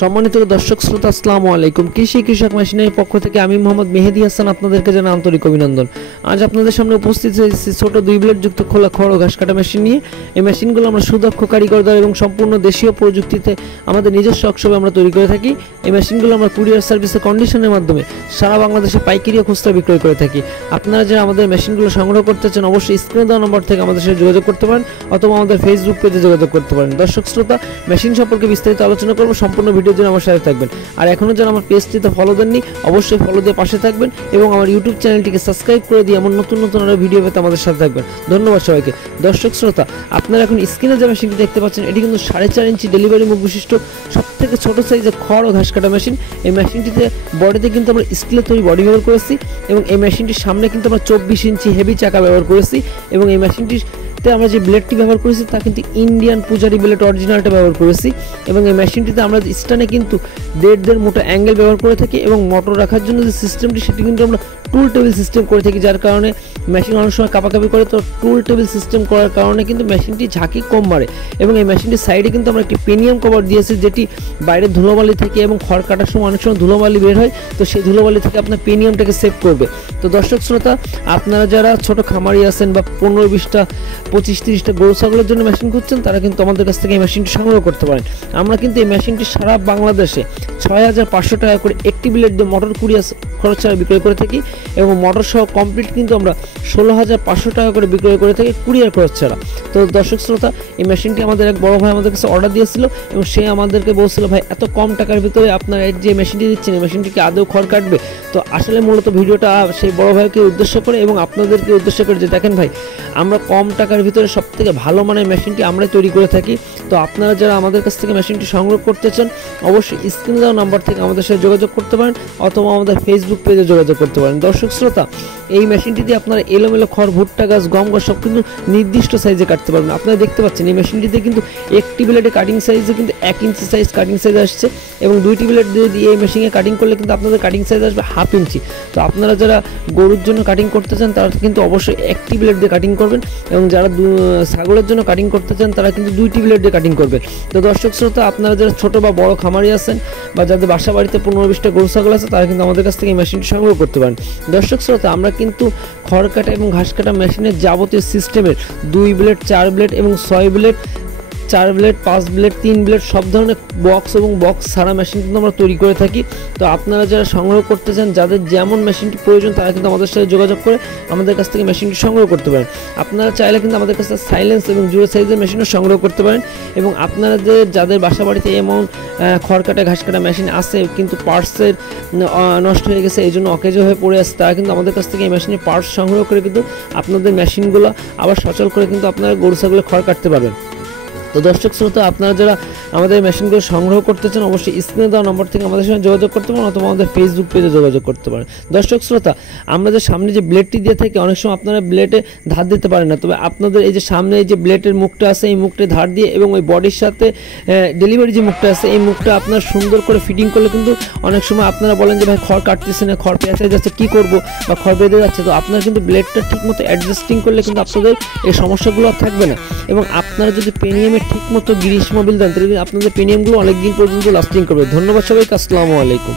সম্মানিত দর্শক শ্রোতা আসসালামু আলাইকুম। কৃষক মেশিনের পক্ষ থেকে আমি মোহাম্মদ মেহেদি হাসান আপনাদেরকে জানাই আন্তরিক অভিনন্দন। আজ আপনাদের সামনে উপস্থিত হয়েছি ছোট 2 ব্লেড যুক্ত খোলা খড় ও ঘাস কাটা মেশিন নিয়ে। এই মেশিনগুলো আমরা সুদক্ষ কারিগর দ্বারা এবং সম্পূর্ণ দেশীয় প্রযুক্তিতে আমাদের নিজস্ব ওয়ার্কশপে আমরা তৈরি করে থাকি। এই মেশিনগুলো আমরা কুরিয়ার সার্ভিসে কন্ডিশনের মাধ্যমে সারা বাংলাদেশে পাইকারি ও খুচরা বিক্রয় করে থাকি। আপনারা যারা আমাদের মেশিনগুলো সংগ্রহ করতে চান অবশ্যই স্ক্রিনে দেওয়া নম্বর থেকে আমাদের সাথে যোগাযোগ করতে পারেন অথবা আমাদের ফেসবুক পেজে যোগাযোগ করতে পারেন। দর্শক শ্রোতা, মেশিন সম্পর্কে বিস্তারিত আলোচনা করব, সম্পূর্ণ ভিডিওর জন্য আমার সাথে থাকবেন। আর এখনও যারা আমার পেজটিতে ফলো দেননি অবশ্যই ফলো দিয়ে পাশে থাকবেন এবং আমার ইউটিউব চ্যানেলটিকে সাবস্ক্রাইব করে দিয়ে এমন নতুন নতুন আরও ভিডিও পেতে আমাদের সাথে থাকবেন। ধন্যবাদ সবাইকে। দর্শক শ্রোতা, আপনারা এখন স্ক্রিনে যে মেশিনটি দেখতে পাচ্ছেন এটি কিন্তু 4.5 ইঞ্চি ডেলিভারি মুখ বিশিষ্ট সবথেকে ছোট সাইজের খড় ও ঘাস কাটা মেশিন। এই মেশিনটিতে বডিতে কিন্তু আমরা স্টিলের তৈরি বডি ব্যবহার করেছি এবং এই মেশিনটির সামনে কিন্তু আমরা 24 ইঞ্চি হেভি চাকা ব্যবহার করেছি এবং এই মেশিনটিতে আমরা যে ব্লেডটি ব্যবহার করেছি তা কিন্তু ইন্ডিয়ান পূজারি ব্লেড অরিজিনালটা ব্যবহার করেছি এবং এই মেশিনটিতে আমরা স্ট্যান্ডে কিন্তু 1.5 মোটা অ্যাঙ্গেল ব্যবহার করে থাকি এবং মোটর রাখার জন্য যে সিস্টেমটি সেটি কিন্তু আমরা টুল টেবিল সিস্টেম করে থাকি, যার কারণে মেশিন অনেক সময় কাঁপাকাঁপি করে। তো টুল টেবিল সিস্টেম করার কারণে কিন্তু মেশিনটি ঝাঁকি কম মারে এবং এই মেশিনটির সাইডে কিন্তু আমরা একটি প্রিমিয়াম কভার দিয়েছি যেটি বাইরের ধুলোবালি থেকে এবং খড় কাটার সময় অনেক সময় ধুলোবালি বের হয়, তো সেই ধুলোবালি থেকে আপনার প্রিমিয়ামটাকে সেভ করবে। তো দর্শক শ্রোতা, আপনারা যারা ছোট খামারি আছেন বা 15-20টা 25-30টা গরু ছাগলের জন্য মেশিন খুঁজছেন তারা কিন্তু আমাদের কাছ থেকে এই মেশিনটি সংগ্রহ করতে পারেন। আমরা কিন্তু এই মেশিনটি সারা বাংলাদেশে 6,500 টাকা করে একটি ব্লেড দিয়ে মোটর কুরিয়ার খরচ ছাড়া বিক্রয় করে থাকি এবং মোটর সহ কমপ্লিট কিন্তু আমরা 16,500 টাকা করে বিক্রয় করে থাকি কুরিয়ার খরচ ছাড়া। তো দর্শক শ্রোতা, এই মেশিনটি আমাদের এক বড় ভাই আমাদের কাছে অর্ডার দিয়েছিল এবং সে আমাদেরকে বলছিল, ভাই এত কম টাকার ভিতরে আপনারা যে মেশিনটি দিচ্ছেন এই মেশিনটি কি আদৌ খড় কাটবে? তো আসলে মূলত ভিডিওটা সেই বড় ভাইকে উদ্দেশ্য করে এবং আপনাদেরকে উদ্দেশ্য করে যে দেখেন ভাই, আমরা কম টাকার ভিতরে সবথেকে ভালো মানের মেশিনটি আমরাই তৈরি করে থাকি। তো আপনারা যারা আমাদের কাছ থেকে মেশিনটি সংগ্রহ করতে চান অবশ্যই স্ক্রিনে দেওয়া নাম্বার থেকে আমাদের সাথে যোগাযোগ করতে পারেন অথবা আমাদের ফেসবুক পেজে যোগাযোগ করতে পারেন। দর্শক শ্রোতা, এই মেশিনটি দিয়ে আপনারা এলোমেলো খড়, ভুট্টা গাছ, গম গাছ সব কিন্তু নির্দিষ্ট সাইজে কাটতে পারবেন। আপনারা দেখতে পাচ্ছেন এই মেশিনটিতে কিন্তু একটি ব্লেডে কাটিং সাইজে কিন্তু 1 ইঞ্চি সাইজ কাটিং সাইজ আসছে এবং 2টি ব্লেড দিয়ে এই মেশিনে কাটিং করলে কিন্তু আপনাদের কাটিং সাইজ আসবে 1/2 ইঞ্চি। তো আপনারা যারা গরুর জন্য কাটিং করতে চান তারা কিন্তু অবশ্যই একটি ব্লেড দিয়ে কাটিং করবেন এবং যারা ছাগলের জন্য কাটিং করতে চান তারা কিন্তু 2টি ব্লেড দিয়ে কাটিং করবেন। তো দর্শক শ্রোতা, আপনারা যারা ছোট বা বড় খামারি আছেন বা যাদের বাসা বাড়িতে 15-20টা গরু ছাগল আছে তারা কিন্তু আমাদের কাছ থেকে এই মেশিনটি সংগ্রহ করতে পারেন। দর্শক শ্রোতা, আমরা কিন্তু খড় কাটা এবং ঘাস কাটা মেশিনের যাবতীয় সিস্টেমের 2 ব্লেড, 4 ব্লেড এবং 6 ব্লেড, 4 ব্লেড, 5 ব্লেড, 3 ব্লেড সব ধরনের বক্স এবং বক্স ছাড়া মেশিন কিন্তু আমরা তৈরি করে থাকি। তো আপনারা যারা সংগ্রহ করতে চান, যাদের যেমন মেশিনটি প্রয়োজন তারা কিন্তু আমাদের সাথে যোগাযোগ করে আমাদের কাছ থেকে মেশিনটি সংগ্রহ করতে পারেন। আপনারা চাইলে কিন্তু আমাদের কাছে সাইলেন্স এবং জিরো সাইজের মেশিনও সংগ্রহ করতে পারেন এবং আপনারা যাদের বাসা বাড়িতে এমন খড় কাটা ঘাস কাটা মেশিন আছে কিন্তু পার্টসের নষ্ট হয়ে গেছে, এই জন্য অকেজো হয়ে পড়ে আছে, তারা কিন্তু আমাদের কাছ থেকে এই মেশিনের পার্টস সংগ্রহ করে কিন্তু আপনাদের মেশিনগুলো আবার সচল করে কিন্তু আপনারা গরু ছাগলের খড় কাটতে পারবেন। তো দর্শক শ্রোতা, আপনারা যারা আমাদের মেশিনগুলো সংগ্রহ করতে চান অবশ্যই স্ক্রিনে দেওয়া নম্বর থেকে আমাদের সঙ্গে যোগাযোগ করতে পারেন অথবা আমাদের ফেসবুক পেজে যোগাযোগ করতে পারেন। দর্শক শ্রোতা, আমরা যে সামনে যে ব্লেডটি দিয়ে থাকি অনেক সময় আপনারা ব্লেডে ধার দিতে পারেন না, তবে আপনাদের এই যে সামনে এই যে ব্লেডের মুখটা আছে এই মুখটা ধার দিয়ে এবং ওই বডির সাথে ডেলিভারি যে মুখটা আছে এই মুখটা আপনার সুন্দর করে ফিটিং করলে কিন্তু অনেক সময় আপনারা বলেন যে ভাই খড় কাটতেছে না, খড় পেঁচে যাচ্ছে, কী করবো বা খড় বেঁধে যাচ্ছে। তো আপনার কিন্তু ব্লেডটা ঠিক মতো অ্যাডজাস্টিং করলে কিন্তু আপনাদের এই সমস্যাগুলো আর থাকবে না এবং আপনারা যদি পেনিয়ামের ঠিক মতো গ্রিস মোবিল দেন তাহলে আপনাদের পেনিয়ামগুলো অনেকদিন পর্যন্ত লাস্টিং করবে। ধন্যবাদ সবাইকে। আসসালামু আলাইকুম।